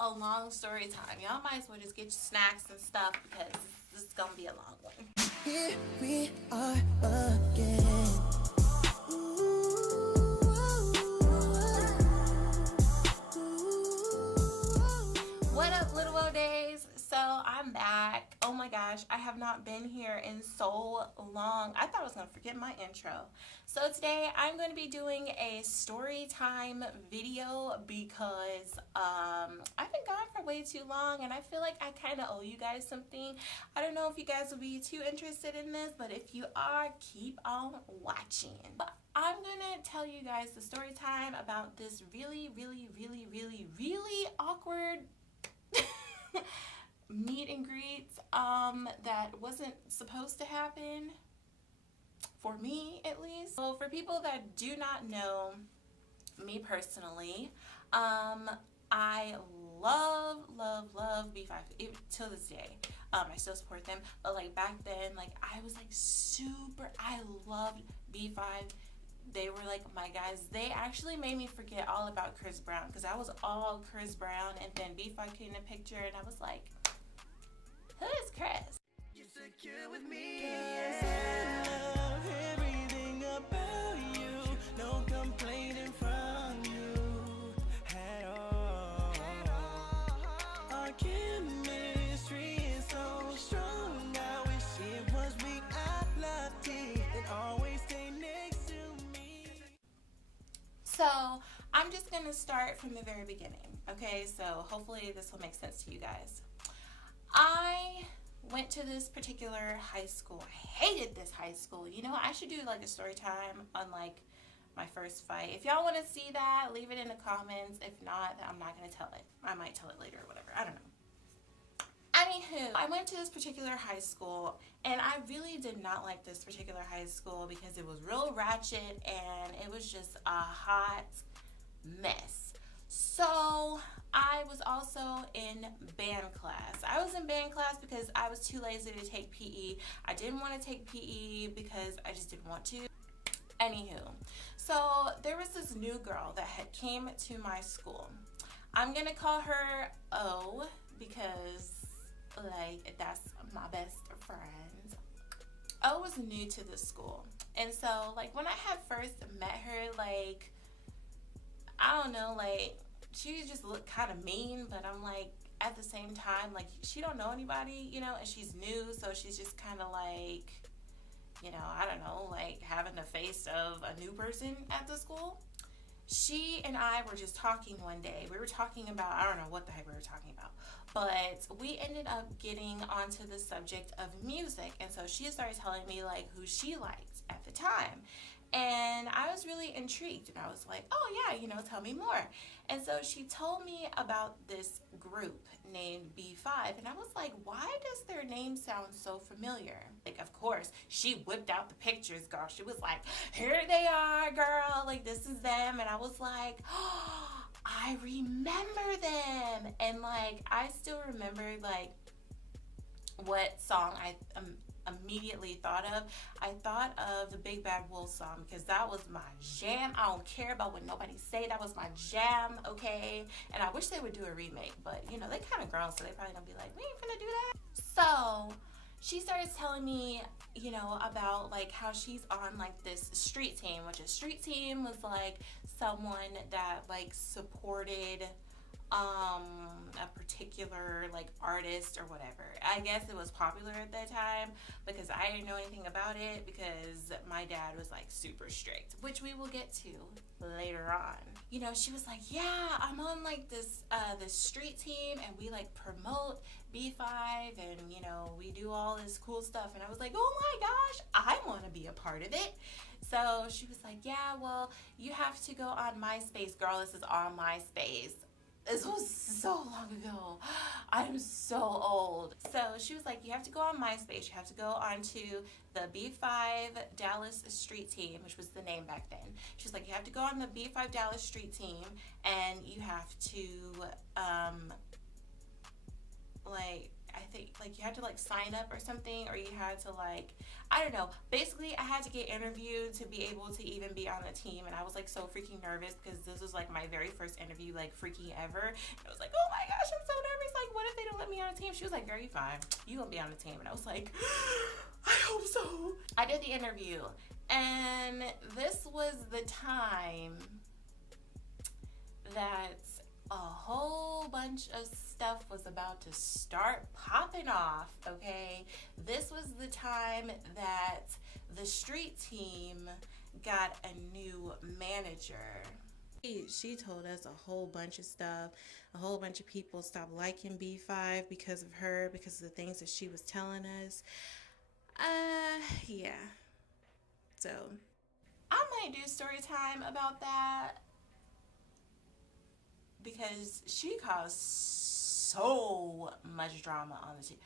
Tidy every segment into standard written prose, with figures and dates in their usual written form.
a long story time. Y'all might as well just get your snacks and stuff because this is gonna be a long one. Here we are again. What up, little old days? So I'm back. Oh my gosh, I have not been here in so long. I thought I was gonna forget my intro. So today I'm going to be doing a story time video because I've been gone for way too long and I feel like I kind of owe you guys something. I don't know if you guys will be too interested in this, but if you are, keep on watching. But I'm gonna tell you guys the story time about this really awkward meet and greet that wasn't supposed to happen, for me at least. So for people that do not know me personally, I love B5 even till this day. I still support them, but like back then, like I was like I loved B5. They were like my guys. They actually made me forget all about Chris Brown because I was all Chris Brown, and then B5 came in the picture and I was like, who is Chris? You're secure with me. Yes, I love everything about you. No complaining from you at all. Our chemistry is so strong. I wish it was me. I loved it and always stay next to me. So I'm just gonna start from the very beginning. Okay, so hopefully this will make sense to you guys. I went to this particular high school. I hated this high school. You know, I should do like a story time on like my first fight. If y'all want to see that, leave it in the comments. If not, then I'm not going to tell it. I might tell it later or whatever. I don't know. Anywho, I went to this particular high school and I really did not like this particular high school because it was real ratchet and it was just a hot mess. So I was also in band class. I was in band class because I was too lazy to take PE. I didn't want to take PE because I just didn't want to. Anywho, so there was this new girl that had came to my school. I'm gonna call her O because like that's my best friend. O was new to the school, and so like when I had first met her, like I don't know, like she just looked kind of mean, but I'm like at the same time, like she don't know anybody, you know, and she's new, so she's just kind of like, you know, I don't know, like having the face of a new person at the school. She and I were just talking one day. We were talking about, I don't know what the heck we were talking about, but we ended up getting onto the subject of music, and so she started telling me like who she liked at the time. And I was really intrigued and I was like, oh yeah, you know, tell me more. And so she told me about this group named B5 and I was like, why does their name sound so familiar? Like, of course, she whipped out the pictures, girl. She was like, here they are, girl, like this is them. And I was like, oh, I remember them. And like, I still remember like what song I immediately thought of. I thought of the Big Bad Wolf song because that was my jam. I don't care about what nobody say. That was my jam, okay? And I wish they would do a remake, but you know, they kind of grown, so they probably gonna be like, we ain't gonna do that. So she started telling me, you know, about like how she's on like this street team, which a street team was like someone that like supported a particular like artist or whatever. I guess it was popular at that time because I didn't know anything about it because my dad was like super strict, which we will get to later on. You know, she was like, yeah, I'm on like this street team and we like promote B5 and you know, we do all this cool stuff. And I was like, oh my gosh, I want to be a part of it. So she was like, yeah, well, you have to go on MySpace, girl. This is on MySpace. This was so long ago. I'm so old. So she was like, you have to go on MySpace. You have to go onto the B5 Dallas Street Team, which was the name back then. She was like, you have to go on the B5 Dallas Street Team and you have to, like, I think, like, you had to, like, sign up or something, or you had to, like, I don't know. Basically, I had to get interviewed to be able to even be on the team, and I was, like, so freaking nervous because this was, like, my very first interview, like, freaking ever. And I was like, oh, my gosh, I'm so nervous. Like, what if they don't let me on the team? She was like, girl, you fine. You gonna be on the team. And I was like, I hope so. I did the interview, and this was the time that a whole bunch of stuff was about to start popping off, okay? This was the time that the street team got a new manager. She told us a whole bunch of stuff. A whole bunch of people stopped liking B5 because of her, because of the things that she was telling us. Yeah. So, I might do story time about that because she caused so much drama on the team.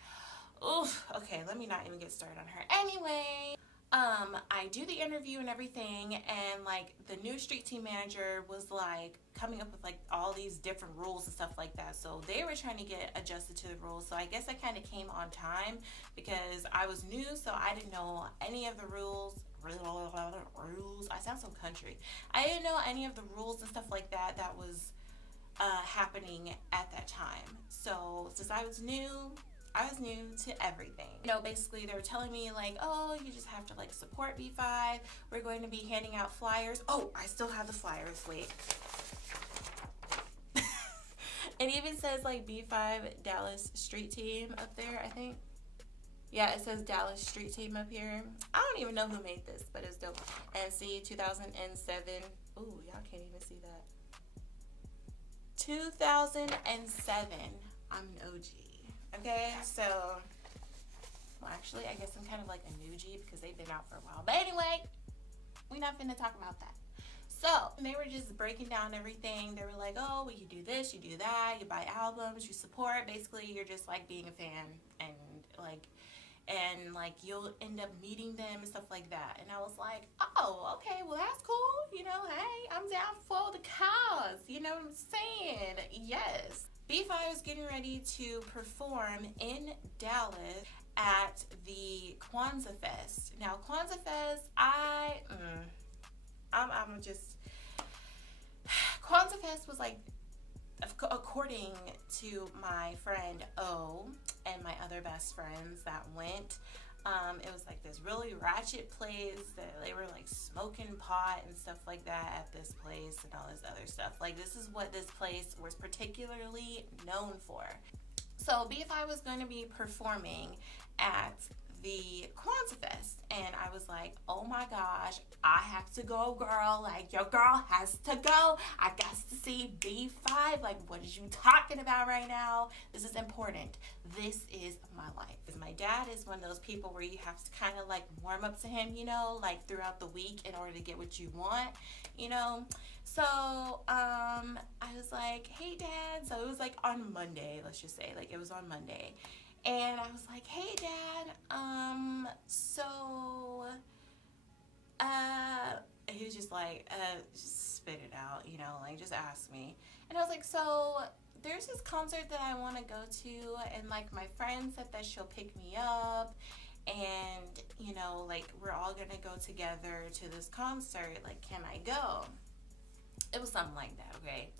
Oof. Okay, let me not even get started on her. Anyway, I do the interview and everything, and like the new street team manager was like coming up with like all these different rules and stuff like that. So they were trying to get adjusted to the rules. So I guess I kind of came on time because I was new, so I didn't know any of the rules. I sound so country. I didn't know any of the rules and stuff like that that was happening at that time. So since I was new to everything. You know, basically they were telling me like, oh, you just have to like support B5. We're going to be handing out flyers. Oh, I still have the flyers. Wait. It even says like B5 Dallas Street Team up there, I think. Yeah, it says Dallas Street Team up here. I don't even know who made this, but it's dope. And see, 2007. Ooh, y'all can't even see that. 2007. I'm an OG. Okay, so, well, actually, I guess I'm kind of like a new G because they've been out for a while. But anyway, we're not finna talk about that. So, they were just breaking down everything. They were like, oh, well, you do this, you do that, you buy albums, you support. Basically, you're just like being a fan and like you'll end up meeting them and stuff like that. And I was like, oh, okay, well, that's cool. You know, hey, I'm down for the cause. You know what I'm saying? Yes. B5 is getting ready to perform in Dallas at the Kwanzaa Fest. Now, Kwanzaa Fest, Kwanzaa Fest was like, according to my friend O and my other best friends that went, it was like this really ratchet place that they were like smoking pot and stuff like that at this place and all this other stuff. Like, this is what this place was particularly known for. So B5 was going to be performing at the Kwanzaa Fest, and I was like, oh my gosh, I have to go, girl. Like, your girl has to go. I got to see B5. Like, what is you talking about right now? This is important. This is my life. Because my dad is one of those people where you have to kind of like warm up to him, you know, like throughout the week in order to get what you want, you know. So I was like, hey Dad. So it was like on Monday, let's just say, like it was on Monday. And I was like, hey Dad, he was just like, just spit it out, you know, like just ask me. And I was like, so there's this concert that I want to go to, and like my friend said that she'll pick me up, and you know, like we're all gonna go together to this concert, like can I go? It was something like that, okay?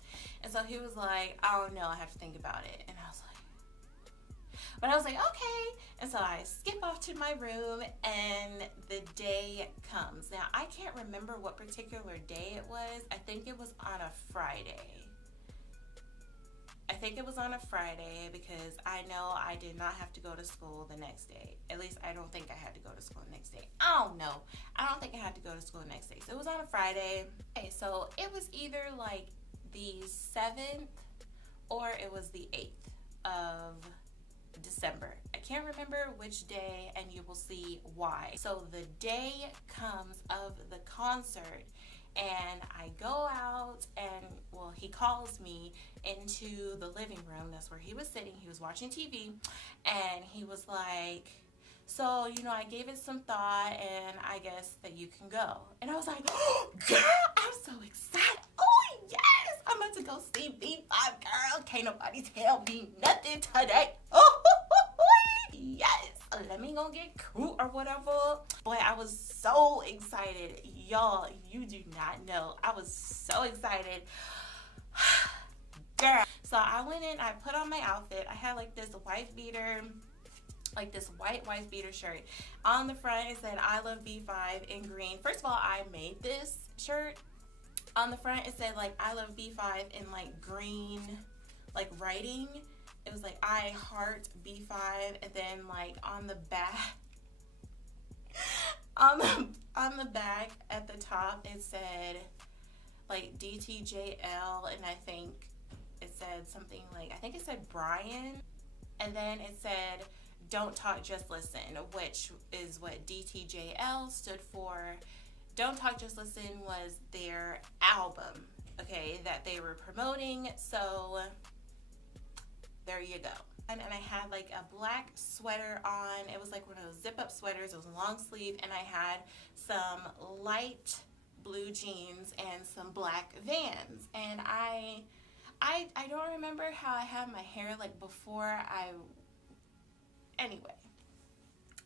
And so he was like, oh no, I have to think about it. And I was like, but I was like, okay. And so I skip off to my room, and the day comes. Now, I can't remember what particular day it was. I think it was on a Friday. Because I know I did not have to go to school the next day. At least I don't think I had to go to school the next day. I don't know. I don't think I had to go to school the next day. So it was on a Friday. Okay, so it was either like the 7th or it was the 8th of December. I can't remember which day, and you will see why. So the day comes of the concert, and I go out, and well, he calls me into the living room. That's where he was sitting. He was watching TV, and he was like, so, you know, I gave it some thought, and I guess that you can go. And I was like, oh, girl, I'm so excited. Oh, yes, I'm about to go see B5, girl. Can't nobody tell me nothing today. Oh, yes. Let me go get cool or whatever. Boy, I was so excited. Y'all, you do not know. I was so excited. girl. So I went in, I put on my outfit. I had like this white beater, like this white wife beater shirt. On the front it said I love B5 in green. First of all, I made this shirt. On the front it said like I love B5 in like green, like writing. It was like I heart B5, and then like on the back on the back at the top it said like DTJL, and I think it said something like, I think it said Brian, and then it said don't talk, just listen, which is what DTJL stood for. Don't Talk, Just Listen was their album, okay, that they were promoting. So there you go. And I had like a black sweater on. It was like one of those zip up sweaters. It was a long sleeve, and I had some light blue jeans and some black Vans. And I don't remember how I had my hair like before anyway,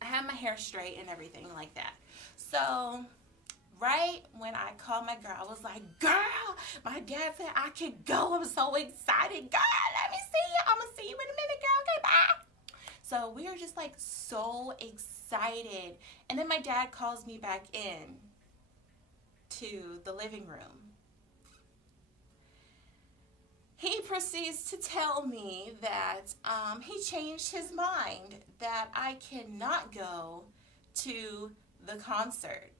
I had my hair straight and everything like that. So right when I called my girl, I was like, girl, my dad said I could go. I'm so excited. God, let me see you. I'm going to see you in a minute, girl. Okay, bye. So we were just like so excited. And then my dad calls me back in to the living room. He proceeds to tell me that he changed his mind, that I cannot go to the concert.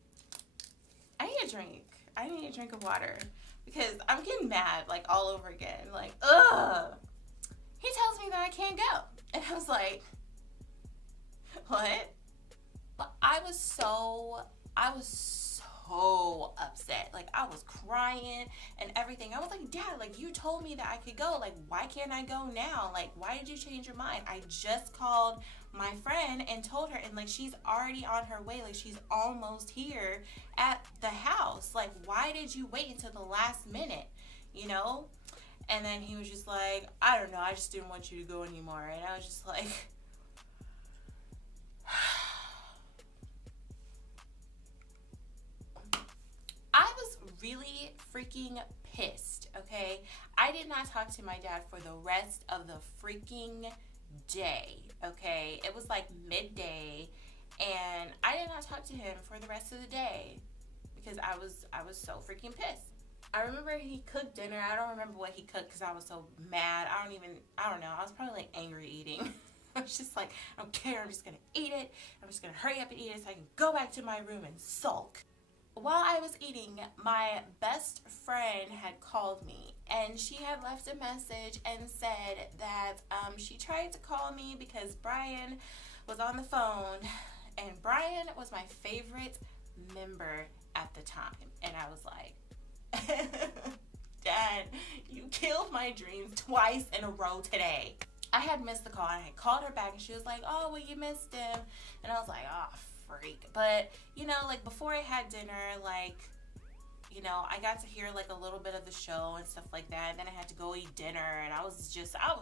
I need a drink. I need a drink of water because I'm getting mad like all over again. Like, ugh. He tells me that I can't go. And I was like, what? I was so upset. Like, I was crying and everything. I was like, Dad, like, you told me that I could go. Like, why can't I go now? Like, why did you change your mind? I just called my friend and told her, and like, she's already on her way. Like, she's almost here at the house. Like, why did you wait until the last minute, you know? And then he was just like, I don't know, I just didn't want you to go anymore. And I was just like, I was really freaking pissed, okay? I did not talk to my dad for the rest of the freaking day, okay? It was like midday, and I did not talk to him for the rest of the day because I was so freaking pissed. I remember he cooked dinner. I don't remember what he cooked because I was so mad. I don't know. I was probably like angry eating. I was just like, I don't care. I'm just going to eat it. I'm just going to hurry up and eat it so I can go back to my room and sulk. While I was eating, my best friend had called me, and she had left a message and said that she tried to call me because Brian was on the phone, and Brian was my favorite member at the time. And I was like, Dad, you killed my dreams twice in a row today. I had missed the call, and I had called her back, and she was like, oh, well, you missed him. And I was like, oh, freak. But, you know, like, before I had dinner, like, you know, I got to hear like a little bit of the show and stuff like that, and then I had to go eat dinner, and I was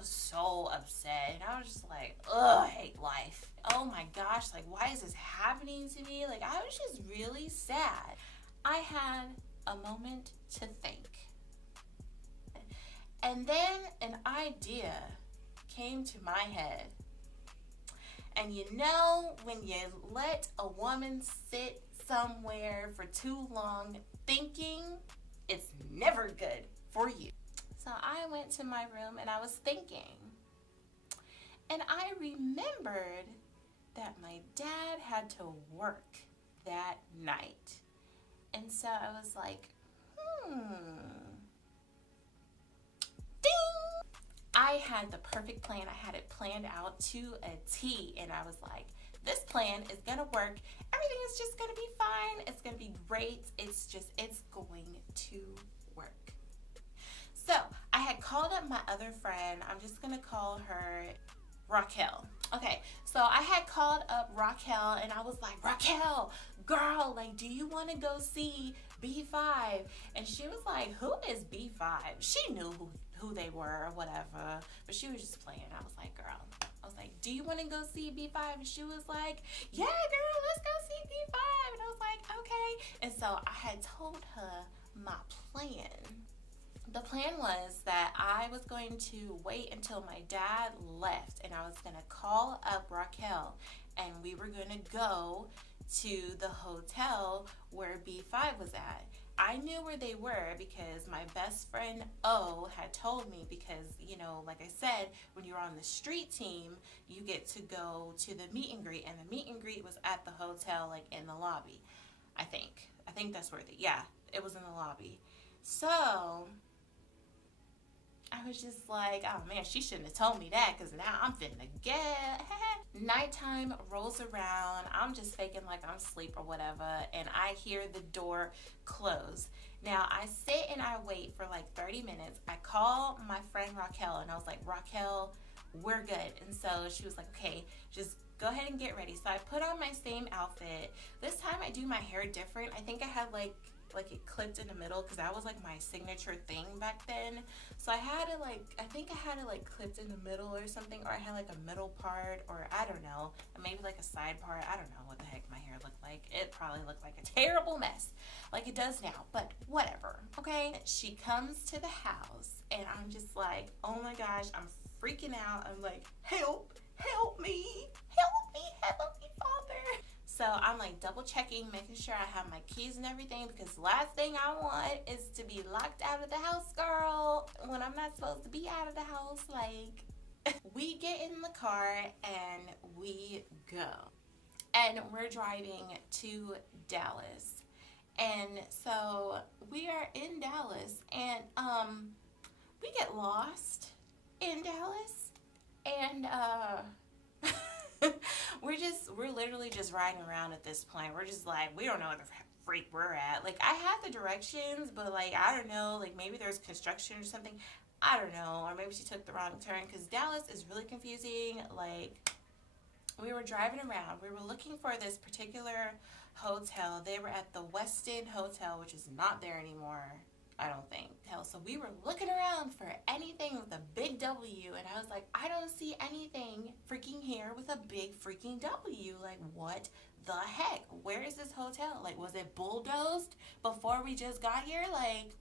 so upset, and I was just like, ugh, I hate life. Oh my gosh, like, why is this happening to me? Like, I was just really sad. I had a moment to think, and then an idea came to my head. And you know, when you let a woman sit somewhere for too long thinking, it's never good for you. So I went to my room and I was thinking, and I remembered that my dad had to work that night. And so I was like, ding! I had the perfect plan. I had it planned out to a T, and I was like, this plan is gonna work. Everything is just gonna be fine. It's gonna be great. It's going to work. So I had called up my other friend. I'm just gonna call her Raquel. Okay, so I had called up Raquel, and I was like, Raquel, girl, like, do you want to go see B5? And she was like, who is B5? She knew who they were or whatever, but she was just playing. I was like, girl, I was like, do you want to go see B5? And she was like, yeah, girl, let's go see B5. And I was like, okay. And so I had told her my plan, the plan was that I was going to wait until my dad left, and I was going to call up Raquel, and we were going to go to the hotel where B5 was at. I knew where they were because my best friend O had told me, because, you know, like I said, when you're on the street team, you get to go to the meet and greet, and the meet and greet was at the hotel, like in the lobby, I think that's where yeah, it was in the lobby. So I was just like, oh man, she shouldn't have told me that, because now I'm finna get. Nighttime rolls around. I'm just faking like I'm asleep or whatever, and I hear the door close. Now I sit and I wait for like 30 minutes. I call my friend Raquel, and I was like, Raquel, we're good. And so she was like, okay, just go ahead and get ready. So I put on my same outfit. This time I do my hair different. I think I had like it clipped in the middle, because that was like my signature thing back then. So I had it I think I had it like clipped in the middle or something, or I had like a middle part, or I don't know, maybe like a side part. I don't know what the heck my hair looked like. It probably looked like a terrible mess, like it does now, but whatever, okay? She comes to the house, and I'm just like, oh my gosh, I'm freaking out. I'm like, help me, Father. So I'm like double checking, making sure I have my keys and everything, because the last thing I want is to be locked out of the house, girl, when I'm not supposed to be out of the house. Like, we get in the car and we go. And we're driving to Dallas. And so we are in Dallas, and we get lost in Dallas. And we're literally just riding around at this point. We're just like, we don't know where the freak we're at. Like, I had the directions, but like, I don't know, like maybe there's construction or something. I don't know, or maybe she took the wrong turn, because Dallas is really confusing. Like, we were driving around. We were looking for this particular hotel. They were at the Westin Hotel, which is not there anymore, I don't think. So we were looking around for anything with a big W, and I was like, I don't see anything freaking here with a big freaking W. Like, what the heck? Where is this hotel? Like, was it bulldozed before we just got here? Like,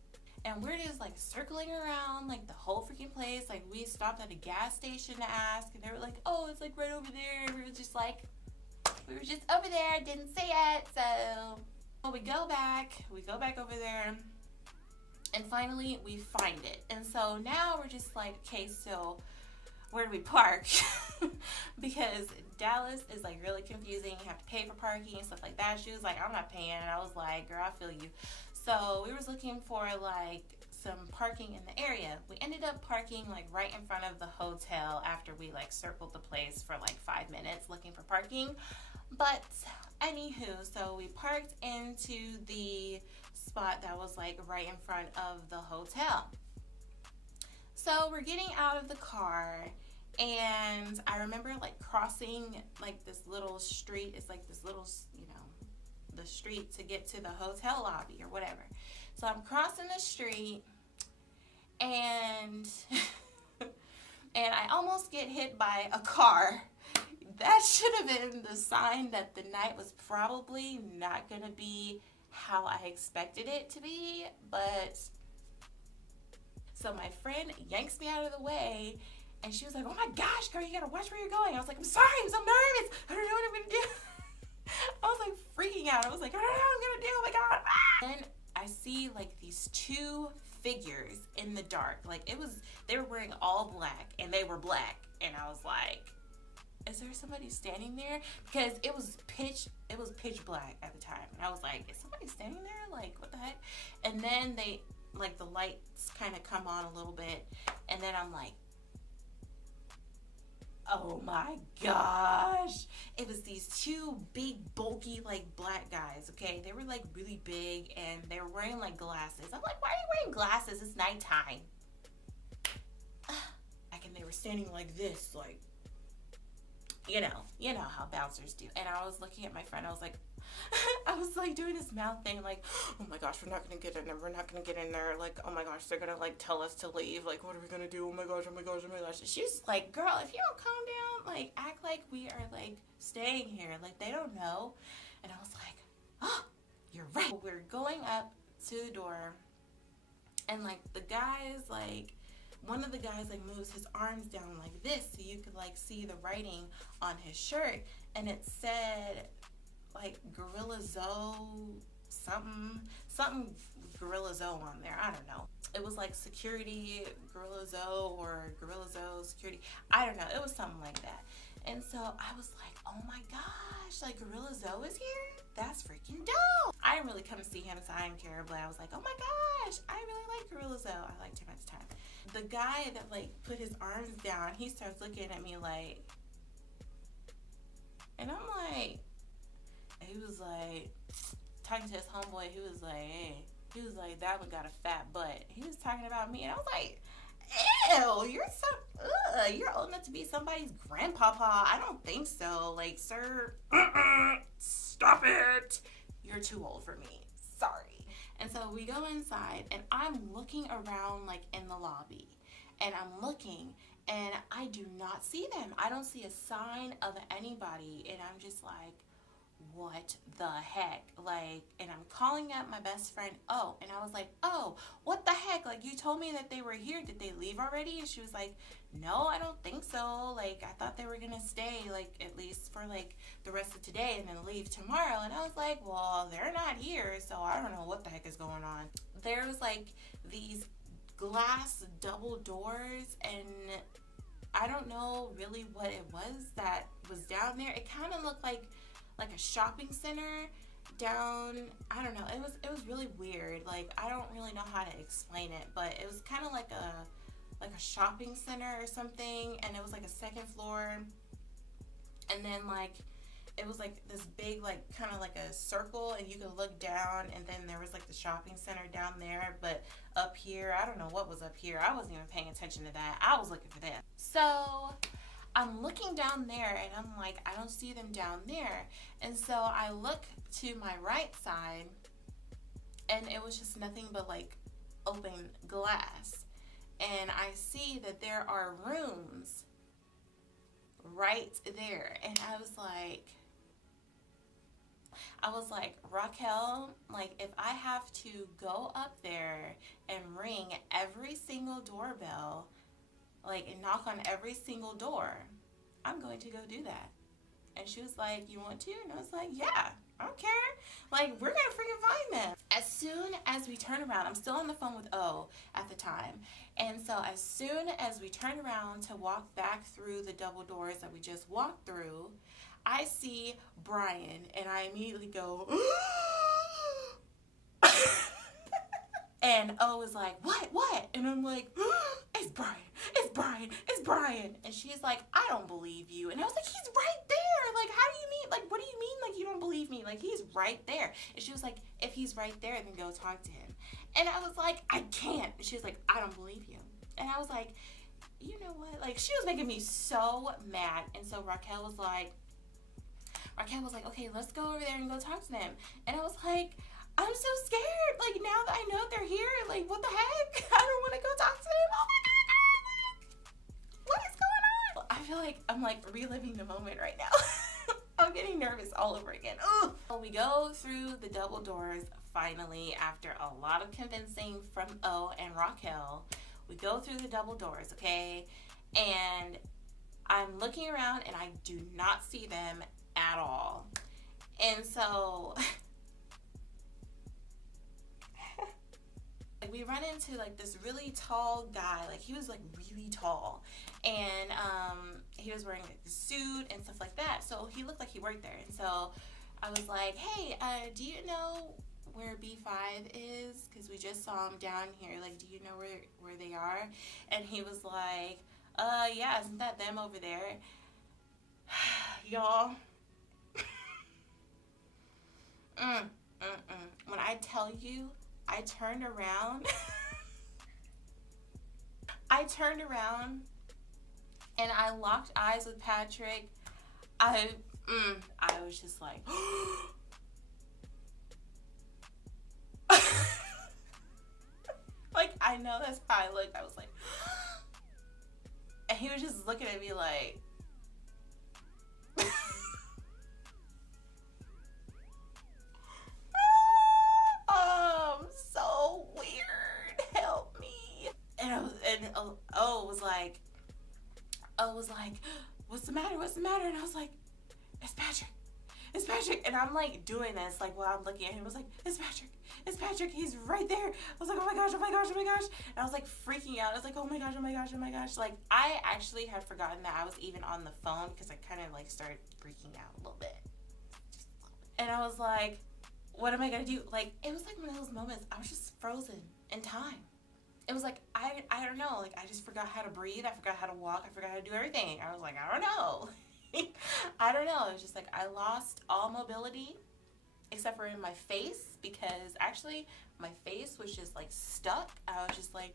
and we're just like circling around like the whole freaking place. Like, we stopped at a gas station to ask, and they were like, oh, it's like right over there. We were just over there, didn't see it. So we go back over there. And finally, we find it. And so now we're just like, okay, so where do we park? Because Dallas is like really confusing. You have to pay for parking and stuff like that. She was like, I'm not paying. And I was like, girl, I feel you. So we was looking for like some parking in the area. We ended up parking like right in front of the hotel after we like circled the place for like 5 minutes looking for parking. But anywho, so we parked into the spot that was like right in front of the hotel. So we're getting out of the car, and I remember like crossing like this little street. It's like this little, you know, the street to get to the hotel lobby or whatever. So I'm crossing the street, and and I almost get hit by a car. That should have been the sign that the night was probably not gonna be how I expected it to be. But so my friend yanks me out of the way, and she was like, oh my gosh, girl, you gotta watch where you're going. I was like, I'm sorry, I'm so nervous, I don't know what I'm gonna do. I was like freaking out. I was like, I don't know what I'm gonna do, oh my god. Then I see like these two figures in the dark. Like, they were wearing all black, and they were black, and I was like, is there somebody standing there? Because it was pitch black at the time, and I was like, is somebody standing there? Like, what the heck? And then they, like, the lights kind of come on a little bit, and then I'm like, oh my gosh. It was these two big, bulky, like, black guys, okay? They were, like, really big, and they were wearing, like, glasses. I'm like, why are you wearing glasses? It's nighttime. And they were standing like this, like, you know how bouncers do. And I was looking at my friend, I was like doing this mouth thing, like, oh my gosh, we're not gonna get in there, like, oh my gosh, they're gonna like tell us to leave, like, what are we gonna do, oh my gosh. And she's like, girl, if you don't calm down, like, act like we are like staying here, like they don't know. And I was like, oh, you're right. We're going up to the door, And like the guys, like one of the guys like moves his arms down like this so you could like see the writing on his shirt, and it said like Gorilla Zoe something Gorilla Zoe on there. I don't know. It was like security Gorilla Zoe or Gorilla Zoe security. I don't know. It was something like that. And so I was like, oh my gosh, like Gorilla Zoe is here? That's freaking dope. I didn't really come to see him, so I didn't care, but I was like, oh my gosh, I really like Gorilla Zoe. I liked him at the time. The guy that like put his arms down, he starts looking at me like, and I'm like, he was like, talking to his homeboy, he was like, hey, he was like, that one got a fat butt. He was talking about me, and I was like, ew, you're old enough to be somebody's grandpapa. I don't think so. Like, sir, stop it. You're too old for me. Sorry. And so we go inside, and I'm looking around, like, in the lobby. And I'm looking, and I do not see them. I don't see a sign of anybody. And I'm just like, what the heck? Like, and I'm calling up my best friend, oh, and I was like, oh, what the heck? Like, you told me that they were here. Did they leave already? And she was like, no, I don't think so. Like, I thought they were gonna stay, like, at least for, like, the rest of today and then leave tomorrow. And I was like, well, they're not here, so I don't know what the heck is going on. There was, like, these glass double doors, and I don't know really what it was that was down there. It kind of looked like a shopping center down, I don't know, it was really weird. Like, I don't really know how to explain it, but it was kind of like a shopping center or something, and it was like a second floor, and then like it was like this big, like, kind of like a circle, and you could look down, and then there was like the shopping center down there. But up here, I don't know what was up here. I wasn't even paying attention to that. I was looking for them. So I'm looking down there, and I'm like, I don't see them down there. And so I look to my right side, and it was just nothing but like open glass. And I see that there are rooms right there. And I was like, Raquel, like, if I have to go up there and ring every single doorbell, like, and knock on every single door, I'm going to go do that. And she was like, you want to? And I was like, yeah, I don't care. Like, we're gonna freaking find them. As soon as we turn around, I'm still on the phone with O at the time. And so as soon as we turn around to walk back through the double doors that we just walked through, I see Brian, and I immediately go, and O is like, what? And I'm like, it's Brian. And she's like, I don't believe you. And I was like, he's right there. Like, how do you mean? Like, what do you mean? Like, you don't believe me? Like, he's right there. And she was like, if he's right there, then go talk to him. And I was like, I can't. And she was like, I don't believe you. And I was like, you know what? Like, she was making me so mad. And so Raquel was like, okay, let's go over there and go talk to them. And I was like, I'm so scared. Like, now that I know they're here, like, what the heck? I don't want to go talk to them. Oh my God, what is going on? I feel like I'm like reliving the moment right now. I'm getting nervous all over again. Ugh. So we go through the double doors finally after a lot of convincing from O and Raquel. We go through the double doors, okay? And I'm looking around and I do not see them at all. And so we run into like this really tall guy. Like, he was like really tall, and he was wearing like a suit and stuff like that, so he looked like he worked there. And so I was like, hey, do you know where B5 is? Because we just saw him down here. Like, do you know where they are? And he was like, yeah, isn't that them over there? Y'all, when I tell you, I turned around and I locked eyes with Patrick. I was just like, like, I know that's how I looked. I was like, and he was just looking at me like, so weird. Help was like, what's the matter? What's the matter? And I was like, it's Patrick. It's Patrick. And I'm like doing this, like while I'm looking at him, I was like, it's Patrick. It's Patrick. He's right there. I was like, oh my gosh, oh my gosh, oh my gosh. And I was like freaking out. I was like, oh my gosh, oh my gosh, oh my gosh. Like, I actually had forgotten that I was even on the phone because I kind of like started freaking out a little bit. And I was like, what am I going to do? Like, it was like one of those moments. I was just frozen in time. It was like, I don't know. Like, I just forgot how to breathe. I forgot how to walk. I forgot how to do everything. I was like, I don't know. I don't know. It was just like I lost all mobility except for in my face, because actually my face was just like stuck. I was just like,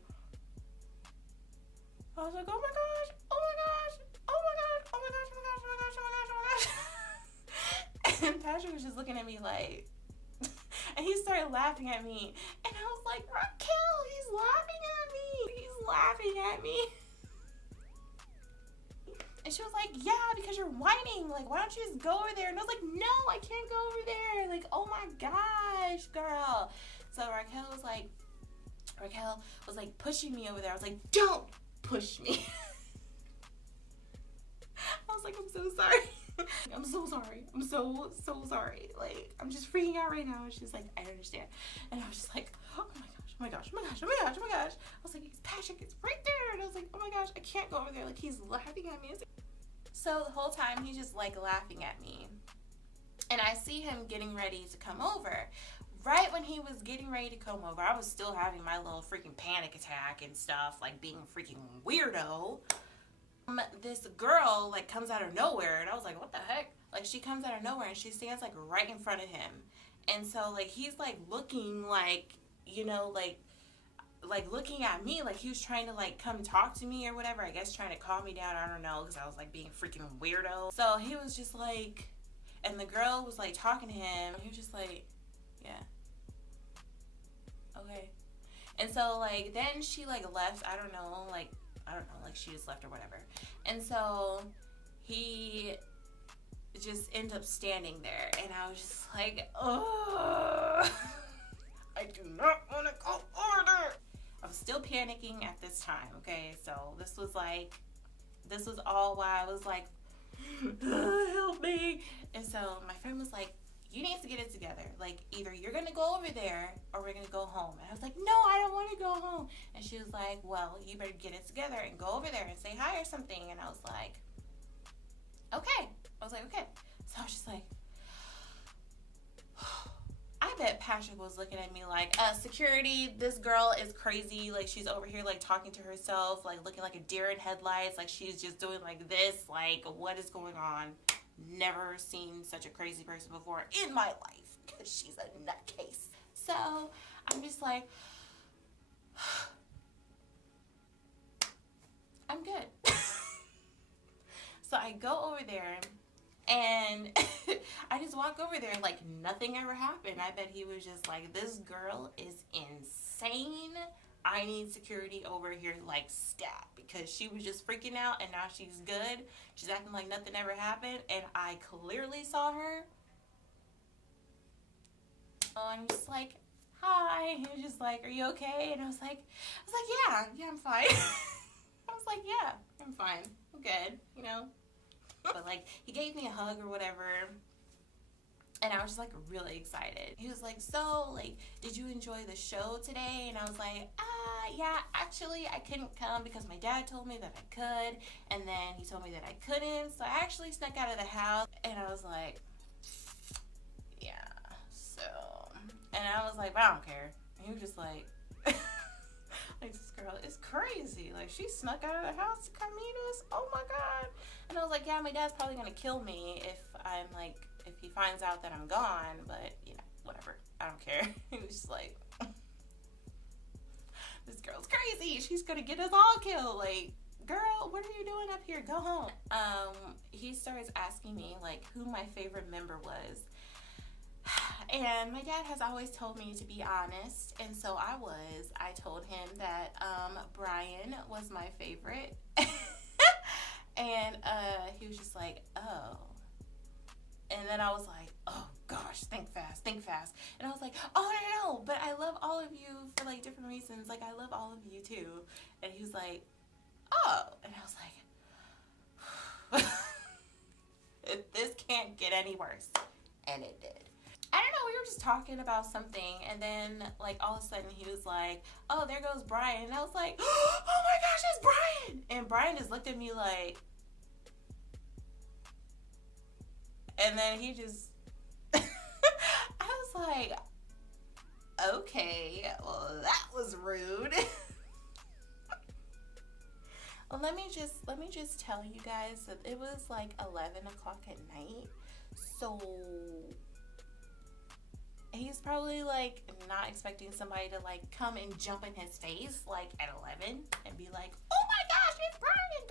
oh my gosh, oh my gosh, oh my gosh, oh my gosh, oh my gosh, oh my gosh, oh my gosh, oh my gosh. And Patrick was just looking at me like, and he started laughing at me. And I was like, Raquel, he's laughing at me. He's laughing at me. And she was like, yeah, because you're whining. Like, why don't you just go over there? And I was like, no, I can't go over there. Like, oh my gosh, girl. So Raquel was like pushing me over there. I was like, don't push me. I was like, I'm so sorry. I'm so sorry. I'm so sorry. Like, I'm just freaking out right now. And she's like, I understand. And I was just like, oh my gosh, oh my gosh, oh my gosh, oh my gosh. I was like, it's Patrick, it's right there. And I was like, oh my gosh, I can't go over there. Like, he's laughing at me. So the whole time he's just like laughing at me. And I see him getting ready to come over. Right when he was getting ready to come over, I was still having my little freaking panic attack and stuff, like being a freaking weirdo. This girl like comes out of nowhere, and I was like, what the heck? Like, she comes out of nowhere and she stands like right in front of him. And so like he's like looking like, you know, like looking at me like he was trying to like come talk to me or whatever. I guess trying to calm me down. I don't know, because I was like being a freaking weirdo. So he was just like, and the girl was like talking to him, and he was just like, yeah, okay. And so like then she like left. I don't know, like she just left or whatever. And so he just ended up standing there, and I was just like, oh, I do not want to go over there. I was still panicking at this time, okay? So this was all why I was like, help me. And so my friend was like, you need to get it together. Like, either you're going to go over there or we're going to go home. And I was like, no, I don't want to go home. And she was like, well, you better get it together and go over there and say hi or something. And I was like, okay. I was like, okay. So I was just like, I bet Patrick was looking at me like, security, this girl is crazy. Like, she's over here, like, talking to herself, like, looking like a deer in headlights. Like, she's just doing like this. Like, what is going on? Never seen such a crazy person before in my life, because she's a nutcase. So I'm just like, I'm good. So I go over there, and I just walk over there like nothing ever happened. I bet he was just like, this girl is insane. I need security over here like stat, because she was just freaking out and now she's good. She's acting like nothing ever happened, and I clearly saw her. Oh, I'm just like, hi. He was just like, are you okay? And I was like, yeah, I'm fine. I was like, yeah, I'm fine. I'm good, you know. But like, he gave me a hug or whatever, and I was just like really excited. He was like, so like, did you enjoy the show today? And I was like, yeah, actually I couldn't come because my dad told me that I could, and then he told me that I couldn't, so I actually snuck out of the house. And I was like, yeah, so, and I was like, but I don't care. And he was just like, like, this girl is crazy. Like, she snuck out of the house to come meet us. Oh my God. And I was like, yeah, my dad's probably gonna kill me if I'm like, if he finds out that I'm gone, but you know, whatever. I don't care. He was just like, this girl's crazy. She's gonna get us all killed. Like, girl, what are you doing up here? Go home. He starts asking me like who my favorite member was. And my dad has always told me to be honest, and so I told him that Brian was my favorite. And he was just like, oh. And then I was like, oh gosh, think fast. And I was like, oh no, but I love all of you for like different reasons. Like, I love all of you too. And he was like, oh. And I was like, can't get any worse. And it did. I don't know, we were just talking about something, and then, like, all of a sudden he was like, oh, there goes Brian. And I was like, oh my gosh, it's Brian. And Brian just looked at me like, and then he just, I was like, okay, well, that was rude. Let me just tell you guys that it was like 11 o'clock at night, so he's probably like not expecting somebody to like come and jump in his face like at 11 and be like, oh my gosh, it's Brian,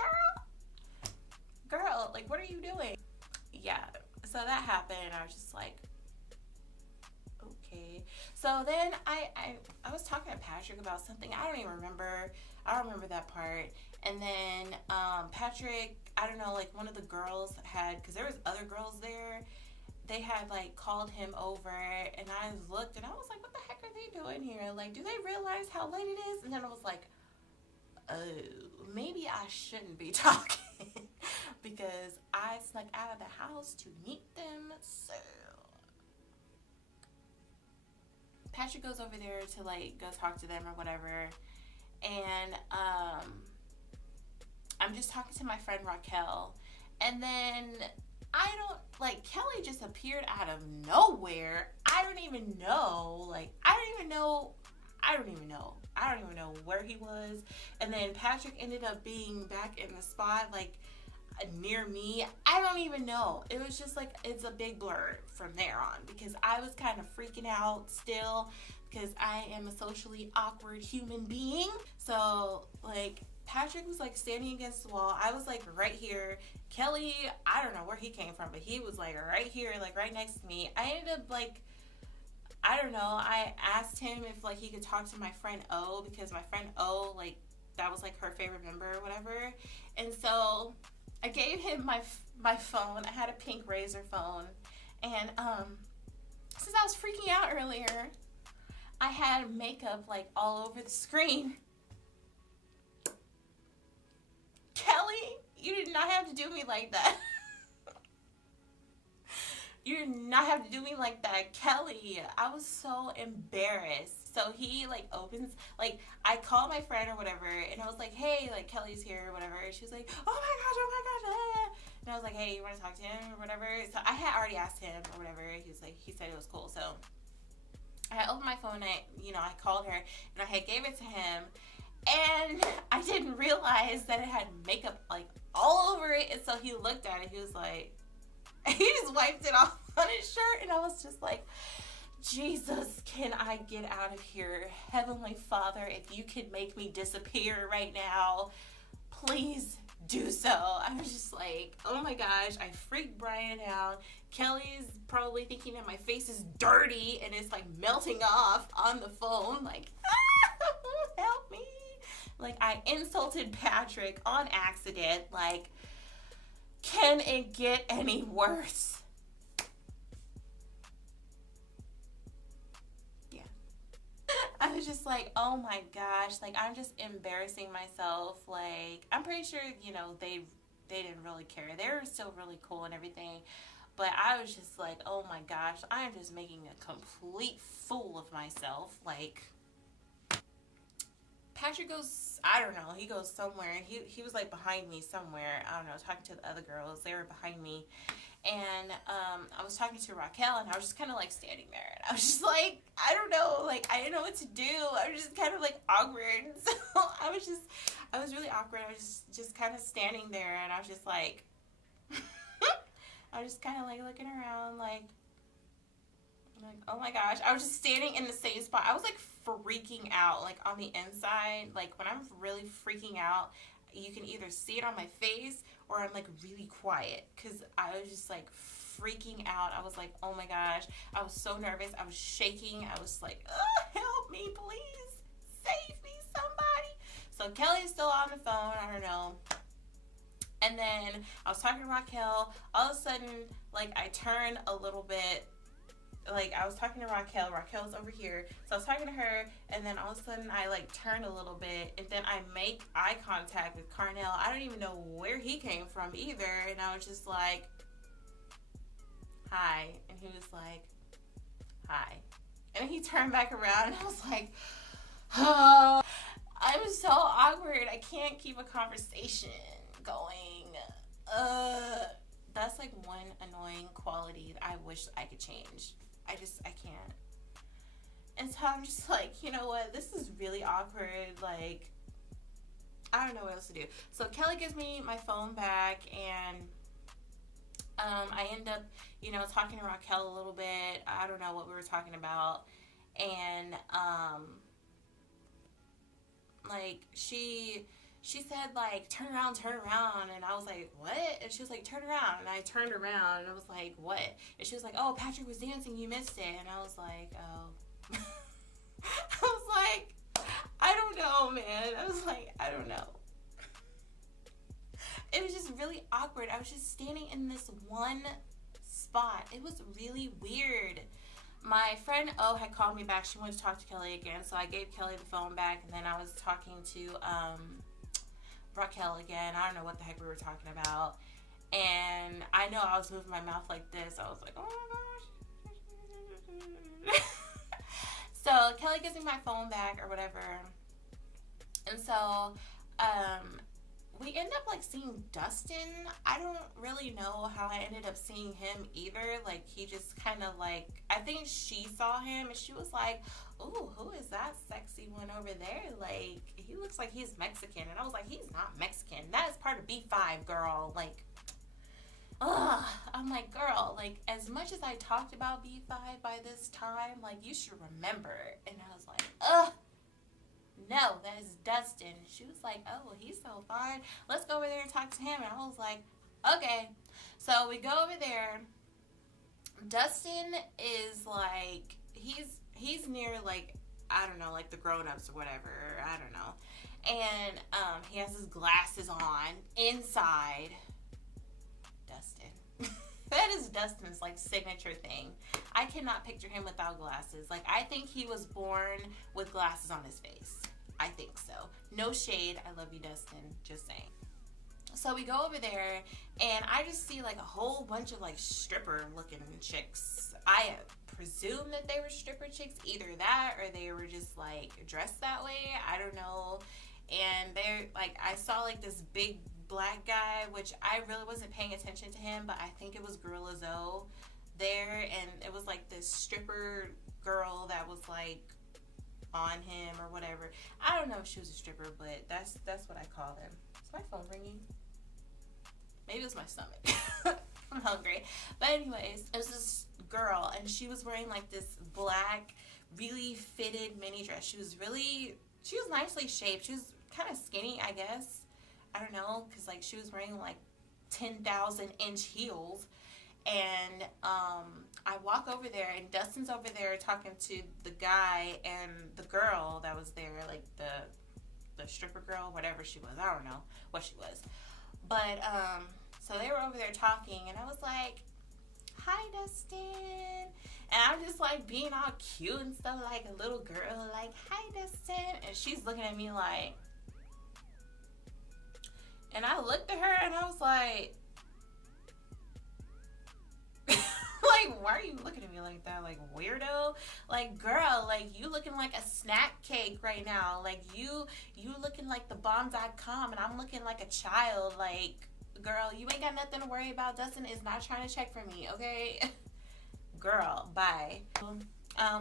girl, like, what are you doing? Yeah, so that happened, and I was just like, okay. So then I was talking to Patrick about something. I don't remember that part. And then Patrick, I don't know, like one of the girls had, because there was other girls there, they had like called him over, and I looked and I was like, what the heck are they doing here? Like, do they realize how late it is? And then I was like, oh, maybe I shouldn't be talking because I snuck out of the house to meet them. So Patrick goes over there to like go talk to them or whatever, and I'm just talking to my friend Raquel, and then Kelly just appeared out of nowhere. I don't even know where he was. And then Patrick ended up being back in the spot, like near me. I don't even know. It was just like, it's a big blur from there on, because I was kind of freaking out still, because I am a socially awkward human being. So like, Patrick was like standing against the wall. I was like right here. Kelly, I don't know where he came from, but he was like right here, like right next to me. I ended up like, I don't know, I asked him if like he could talk to my friend O, because my friend O, like that was like her favorite member or whatever. And so I gave him my phone. I had a pink Razor phone, and since I was freaking out earlier, I had makeup like all over the screen. Kelly, you did not have to do me like that. You did not have to do me like that, Kelly. I was so embarrassed. So he like opens, like I called my friend or whatever, and I was like, hey, like Kelly's here or whatever. And she was like, oh my gosh. And I was like, hey, you want to talk to him or whatever? So I had already asked him or whatever. He said it was cool. So I opened my phone, I called her, and I had gave it to him. And I didn't realize that it had makeup like all over it. And so he looked at it. He was like, he just wiped it off on his shirt. And I was just like, Jesus, can I get out of here? Heavenly Father, if you could make me disappear right now, please do so. I was just like, oh my gosh, I freaked Brian out. Kelly's probably thinking that my face is dirty and it's like melting off on the phone. Like, help me. Like, I insulted Patrick on accident. Like, can it get any worse? Yeah. I was just like, oh my gosh. Like, I'm just embarrassing myself. Like, I'm pretty sure, they didn't really care. They were still really cool and everything. But I was just like, oh my gosh. I'm just making a complete fool of myself. Like, Patrick goes, I don't know, he goes somewhere. He was like behind me somewhere. I don't know, talking to the other girls. They were behind me. And I was talking to Raquel, and I was just kind of like standing there. And I was just like, I don't know, like I didn't know what to do. I was just kind of like awkward. So I was really awkward. I was just kind of standing there, and I was just like, I was just kind of like looking around like, oh my gosh. I was just standing in the same spot. I was like freaking out, like on the inside. Like when I'm really freaking out, you can either see it on my face or I'm like really quiet, because I was just like freaking out. I was like, oh my gosh. I was so nervous. I was shaking. I was like, oh, help me, please. Save me, somebody. So Kelly's still on the phone. I don't know. And then I was talking to Raquel. All of a sudden, like I turn a little bit. Like, I was talking to Raquel. Raquel's over here. So I was talking to her, and then all of a sudden I like turn a little bit, and then I make eye contact with Carnell. I don't even know where he came from either. And I was just like, hi. And he was like, hi. And he turned back around and I was like, oh, I'm so awkward. I can't keep a conversation going. That's like one annoying quality that I wish I could change. I can't. And so I'm just like, you know what? This is really awkward. Like, I don't know what else to do. So Kelly gives me my phone back, and I end up, talking to Raquel a little bit. I don't know what we were talking about. And, like, she said, like, turn around. And I was like, what? And she was like, turn around. And I turned around, and I was like, what? And she was like, oh, Patrick was dancing. You missed it. And I was like, oh. I was like, I don't know, man. I was like, I don't know. It was just really awkward. I was just standing in this one spot. It was really weird. My friend O had called me back. She wanted to talk to Kelly again, so I gave Kelly the phone back, and then I was talking to Raquel again. I don't know what the heck we were talking about. And I know I was moving my mouth like this. I was like, oh my gosh. So Kelly gives me my phone back or whatever. And so we end up like seeing Dustin. I don't really know how I ended up seeing him either. Like, he just kind of like, I think she saw him and she was like, ooh, who is that sexy one over there? Like, he looks like he's Mexican. And I was like, he's not Mexican. That is part of B5, girl. Like, ugh. I'm like, girl, like, as much as I talked about B5 by this time, like, you should remember. And I was like, ugh. No, that is Dustin. She was like, oh, well, he's so fine. Let's go over there and talk to him. And I was like, okay. So we go over there. Dustin is like, he's near, like, I don't know, like the grown-ups or whatever. I don't know. And he has his glasses on inside. Dustin. That is Dustin's, like, signature thing. I cannot picture him without glasses. Like, I think he was born with glasses on his face. I think so. No shade. I love you, Dustin. Just saying. So we go over there, and I just see, like, a whole bunch of, like, stripper-looking chicks. I presume that they were stripper chicks. Either that or they were just, like, dressed that way. I don't know. And they're, like, I saw, like, this big black guy, which I really wasn't paying attention to him, but I think it was Gorilla Zoe there, and it was, like, this stripper girl that was, like, on him or whatever. I don't know if she was a stripper, but that's what I call them. Is my phone ringing? Maybe it was my stomach. I'm hungry. But anyways, it was this girl, and she was wearing, like, this black, really fitted mini dress. She was nicely shaped. She was kind of skinny, I guess. I don't know, because, like, she was wearing, like, 10,000-inch heels. And I walk over there, and Dustin's over there talking to the guy and the girl that was there, like the stripper girl, whatever she was. I don't know what she was. But so they were over there talking, and I was like, hi, Dustin. And I'm just, like, being all cute and stuff, like a little girl, like, hi, Dustin. And she's looking at me like, and I looked at her, and I was like, like, why are you looking at me like that? Like, weirdo? Like, girl, like, you looking like a snack cake right now. Like, you looking like the bomb.com, and I'm looking like a child. Like, girl, you ain't got nothing to worry about. Dustin is not trying to check for me, okay? Girl, bye.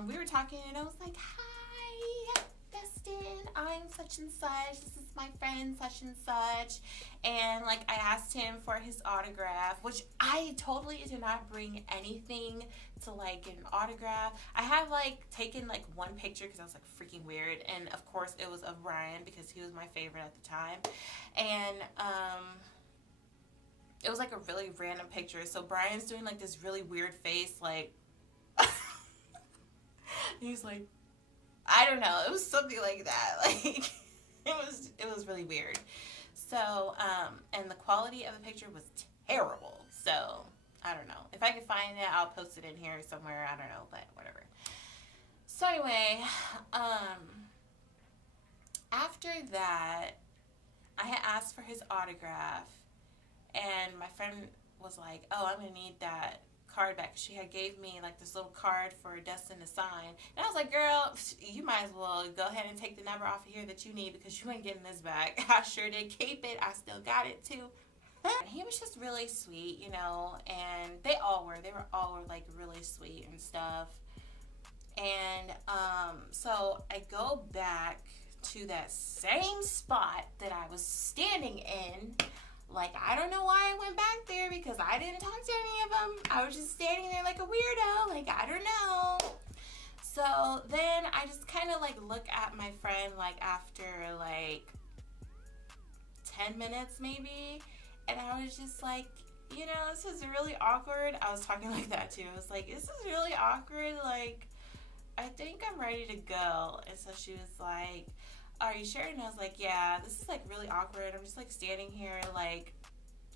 We were talking, and I was like, hi, Dustin, I'm such and such. This is my friend such and such. And, like, I asked him for his autograph, which I totally did not bring anything to, like, get an autograph. I have, like, taken, like, one picture because I was, like, freaking weird. And, of course, it was of Brian because he was my favorite at the time. And, it was, like, a really random picture. So Brian's doing, like, this really weird face, like, he's like, I don't know. It was something like that. Like, it was really weird. So, and the quality of the picture was terrible. So, I don't know. If I can find it, I'll post it in here somewhere. I don't know, but whatever. So, anyway, after that, I had asked for his autograph, and my friend was like, oh, I'm going to need that card back. She had gave me like this little card for Dustin to sign. And I was like, girl, you might as well go ahead and take the number off of here that you need because you ain't getting this back. I sure did keep it. I still got it too. He was just really sweet, you know, and they were all like really sweet and stuff. And so I go back to that same spot that I was standing in. Like, I don't know why I went back there because I didn't talk to any of them. I was just standing there like a weirdo. Like, I don't know. So then I just kind of like look at my friend like after like 10 minutes maybe. And I was just like, you know, this is really awkward. I was talking like that too. I was like, this is really awkward. Like, I think I'm ready to go. And so she was like, are you sure? And I was like, yeah, this is like really awkward. I'm just like standing here, like,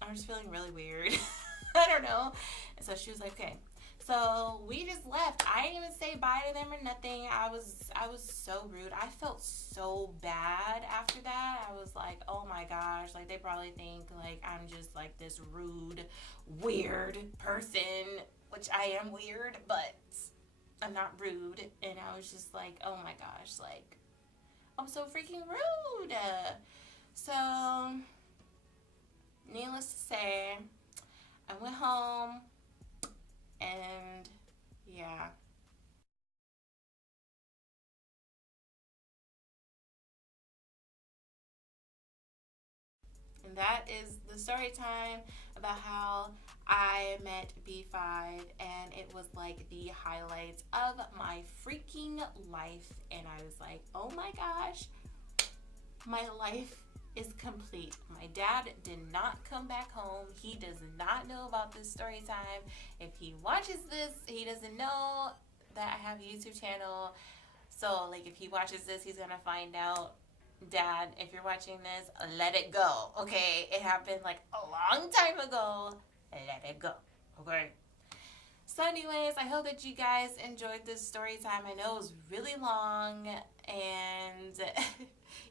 I'm just feeling really weird. I don't know. And so she was like, okay. So we just left. I didn't even say bye to them or nothing. I was so rude. I felt so bad after that. I was like, oh my gosh, like they probably think like I'm just like this rude, weird person, which I am weird, but I'm not rude. And I was just like, oh my gosh, like I'm so freaking rude. So needless to say, I went home and yeah. And that is the story time about how I met B5, and it was like the highlights of my freaking life. And I was like, oh my gosh, my life is complete. My dad did not come back home. He does not know about this story time. If he watches this, he doesn't know that I have a YouTube channel. So like if he watches this, he's gonna find out. Dad, if you're watching this, let it go, okay? It happened like a long time ago. Let it go, okay? So anyways, I hope that you guys enjoyed this story time. I know it was really long, and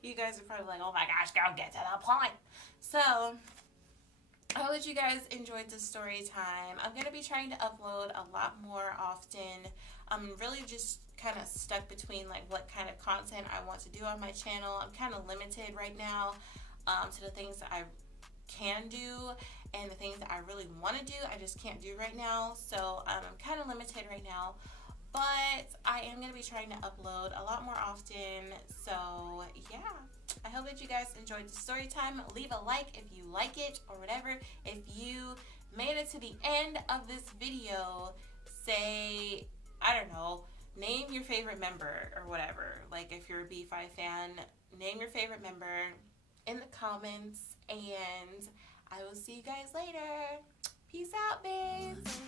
you guys are probably like, oh my gosh, girl, get to the point. So I hope that you guys enjoyed this story time. I'm going to be trying to upload a lot more often. I'm really just kind of stuck between like what kind of content I want to do on my channel. I'm kind of limited right now to the things that I can do, and the things that I really want to do I just can't do right now. So I'm kind of limited right now, but I am going to be trying to upload a lot more often. So yeah, I hope that you guys enjoyed the story time. Leave a like if you like it or whatever. If you made it to the end of this video, say, I don't know, name your favorite member or whatever. Like if you're a B5 fan, name your favorite member in the comments, and I will see you guys later. Peace out, babes.